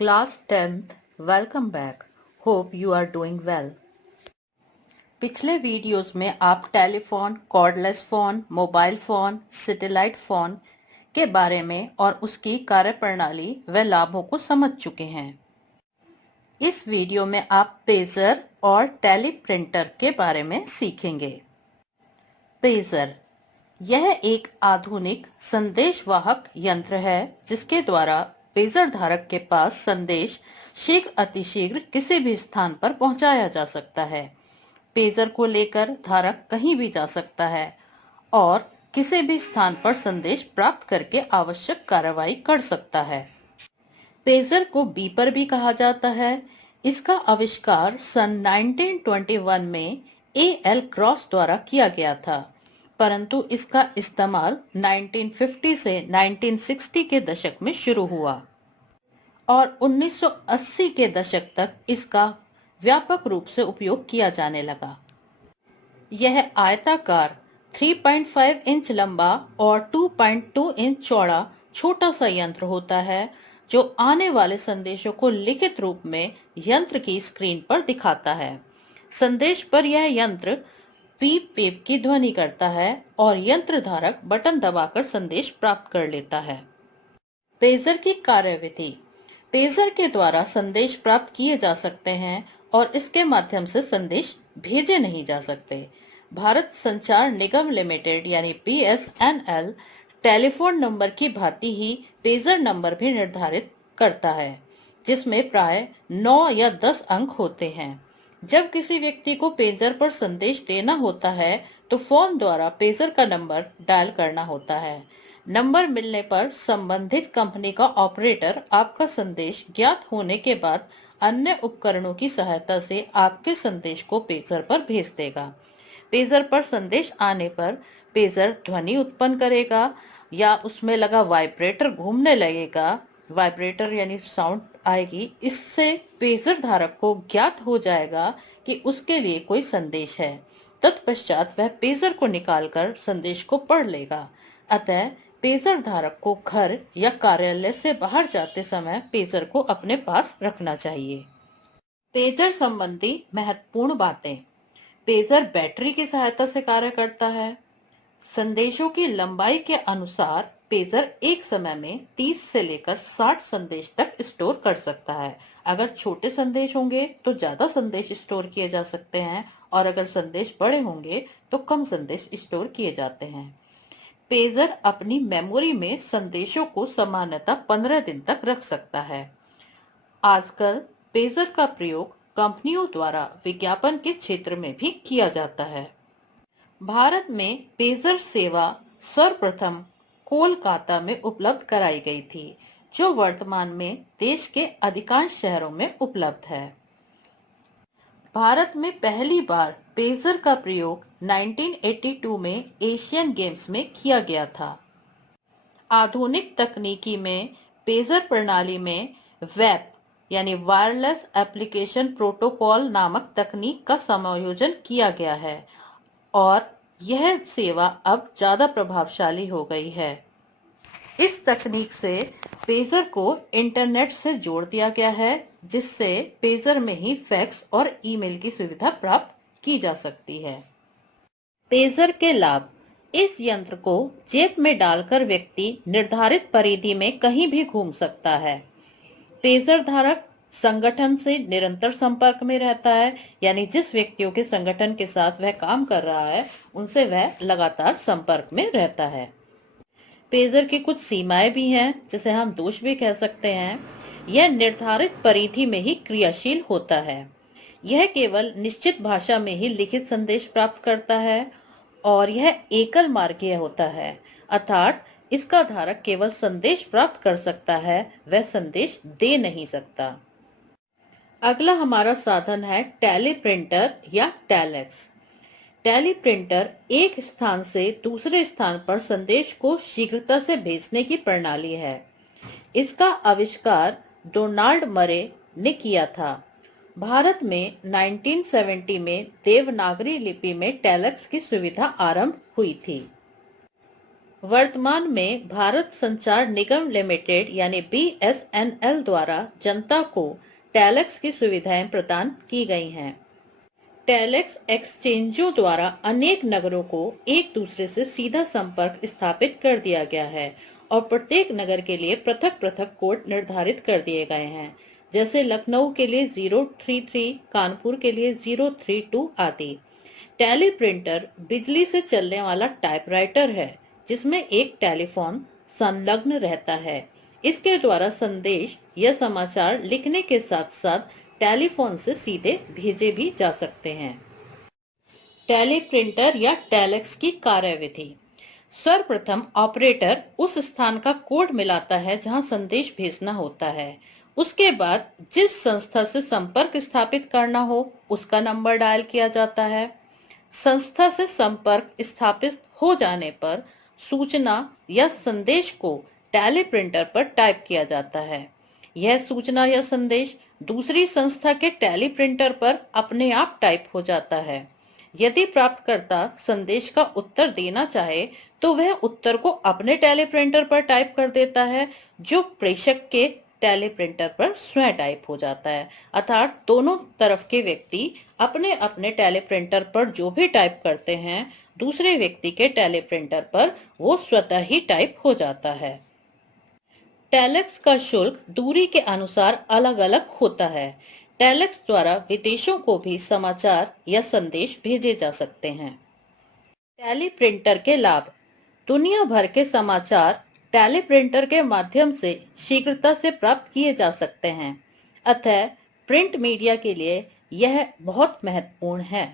Class 10th, welcome back. Hope you are doing well. पिछले videos में आप telephone, cordless phone, mobile phone, satellite phone के बारे में और उसकी कार्यप्रणाली व लाभों को समझ चुके हैं। इस वीडियो में आप पेजर और टेलीप्रिंटर के बारे में सीखेंगे। पेजर यह एक आधुनिक संदेशवाहक यंत्र है जिसके द्वारा पेजर धारक के पास संदेश शीघ्र अतिशीघ्र किसी भी स्थान पर पहुंचाया जा सकता है। पेजर को लेकर धारक कहीं भी जा सकता है और किसी भी स्थान पर संदेश प्राप्त करके आवश्यक कार्रवाई कर सकता है। पेजर को बीपर भी कहा जाता है। इसका आविष्कार सन 1921 में एल क्रॉस द्वारा किया गया था, परंतु इसका इस्तेमाल 1950 से 1960 के दशक में शुरू हुआ और 1980 के दशक तक इसका व्यापक रूप से उपयोग किया जाने लगा। यह आयताकार 3.5 इंच लंबा और 2.2 इंच चौड़ा छोटा सा यंत्र होता है जो आने वाले संदेशों को लिखित रूप में यंत्र की स्क्रीन पर दिखाता है। संदेश पर यह यंत्र पीप पीप की ध्वनि करता है और यंत्र धारक बटन दबाकर संदेश प्राप्त कर लेता है। पेजर की कार्यविधि। पेजर के द्वारा संदेश प्राप्त किए जा सकते हैं और इसके माध्यम से संदेश भेजे नहीं जा सकते। भारत संचार निगम लिमिटेड यानी BSNL टेलीफोन नंबर की भांति ही पेजर नंबर भी निर्धारित करता है, जिसमें प्राय 9 या 10 अंक होते हैं। जब किसी व्यक्ति को पेजर पर संदेश देना होता है तो फोन द्वारा पेजर का नंबर डायल करना होता है। नंबर मिलने पर संबंधित कंपनी का ऑपरेटर आपका संदेश ज्ञात होने के बाद अन्य उपकरणों की सहायता से आपके संदेश को पेजर पर भेज देगा। पेजर पर संदेश आने पर पेजर ध्वनि उत्पन्न करेगा या उसमें लगा वाइब्रेटर घूमने लगेगा। वाइब्रेटर यानी साउंड आएगी। इससे पेजर धारक को ज्ञात हो जाएगा कि उसके लिए कोई संदेश है। तत्पश्चात वह पेजर को निकालकर संदेश को पढ़ लेगा। अतः पेजर धारक को घर या कार्यालय से बाहर जाते समय पेजर को अपने पास रखना चाहिए। पेजर संबंधी महत्वपूर्ण बातें। पेजर बैटरी की सहायता से कार्य करता है। संदेशों की लंबाई के अनुसार पेजर एक समय में 30 से लेकर 60 संदेश तक स्टोर कर सकता है। अगर छोटे संदेश होंगे तो ज्यादा संदेश स्टोर किए जा सकते हैं और अगर संदेश बड़े होंगे तो कम संदेश स्टोर किए जाते हैं। पेजर अपनी मेमोरी में संदेशों को सामान्यतः 15 दिन तक रख सकता है। आजकल पेजर का प्रयोग कंपनियों द्वारा विज्ञापन के क्षेत्र में भी किया जाता है। भारत में पेजर सेवा सर्वप्रथम कोलकाता में उपलब्ध कराई गई थी, जो वर्तमान में देश के अधिकांश शहरों में उपलब्ध है। भारत में पहली बार पेजर का प्रयोग 1982 में एशियन गेम्स में किया गया था। आधुनिक तकनीकी में पेजर प्रणाली में वेप यानी वायरलेस एप्लीकेशन प्रोटोकॉल नामक तकनीक का समायोजन किया गया है और यह सेवा अब ज्यादा प्रभावशाली हो गई है। इस तकनीक से पेजर को इंटरनेट से जोड़ दिया गया है, जिससे पेजर में ही फैक्स और ईमेल की सुविधा प्राप्त की जा सकती है। पेजर के लाभ। इस यंत्र को जेब में डालकर व्यक्ति निर्धारित परिधि में कहीं भी घूम सकता है। पेजर धारक संगठन से निरंतर संपर्क में रहता है, यानी जिस व्यक्तियों के संगठन के साथ वह काम कर रहा है उनसे वह लगातार संपर्क में रहता है। पेजर की कुछ सीमाएं भी हैं, जिसे हम दोष भी कह सकते हैं। यह निर्धारित परिधि में ही क्रियाशील होता है। यह केवल निश्चित भाषा में ही लिखित संदेश प्राप्त करता है और यह एकल मार्गीय होता है, अर्थात इसका धारक केवल संदेश प्राप्त कर सकता है, वह संदेश दे नहीं सकता। अगला हमारा साधन है टेलीप्रिंटर या टेलेक्स। टेलीप्रिंटर एक स्थान से दूसरे स्थान पर संदेश को शीघ्रता से भेजने की प्रणाली है। इसका आविष्कार डोनाल्ड मरे ने किया था। भारत में 1970 में देवनागरी लिपि में टेलेक्स की सुविधा आरंभ हुई थी। वर्तमान में भारत संचार निगम लिमिटेड यानी BSNL द्वारा जनता को टेलेक्स की सुविधाएं प्रदान की गई हैं। टेलेक्स एक्सचेंजों द्वारा अनेक नगरों को एक दूसरे से सीधा संपर्क स्थापित कर दिया गया है और प्रत्येक नगर के लिए पृथक पृथक कोड निर्धारित कर दिए गए हैं, जैसे लखनऊ के लिए 033, कानपुर के लिए 032 आदि। टेली प्रिंटर बिजली से चलने वाला टाइपराइटर है जिसमें एक टेलीफोन संलग्न रहता है। इसके द्वारा संदेश या समाचार लिखने के साथ साथ टेलीफोन से सीधे भेजे भी जा सकते हैं। टेली प्रिंटर या टेलेक्स की कार्यविधि। सर्वप्रथम ऑपरेटर उस स्थान का कोड मिलाता है जहां संदेश भेजना होता है। उसके बाद जिस संस्था से संपर्क स्थापित करना हो उसका नंबर डायल किया जाता है। संस्था से संपर्क स्थापित हो जाने पर सूचना या संदेश को टेली प्रिंटर पर टाइप किया जाता है। यह सूचना या संदेश दूसरी संस्था के टेली प्रिंटर पर अपने आप टाइप हो जाता है। यदि प्राप्तकर्ता संदेश का उत्तर देना चाहे तो वह उत्तर को अपने टेली प्रिंटर पर टाइप कर देता है, जो प्रेषक के टेली प्रिंटर पर स्वयं टाइप हो जाता है। अर्थात दोनों तरफ के व्यक्ति अपने अपने टेली प्रिंटर पर जो भी टाइप करते हैं, दूसरे व्यक्ति के टेली प्रिंटर पर वो स्वतः ही टाइप हो जाता है। टेलेक्स का शुल्क दूरी के अनुसार अलग अलग होता है। टेलेक्स द्वारा विदेशों को भी समाचार या संदेश भेजे जा सकते हैं। टेली प्रिंटर के लाभ। दुनिया भर के समाचार टेली प्रिंटर के माध्यम से शीघ्रता से प्राप्त किए जा सकते हैं, अतः प्रिंट मीडिया के लिए यह बहुत महत्वपूर्ण है।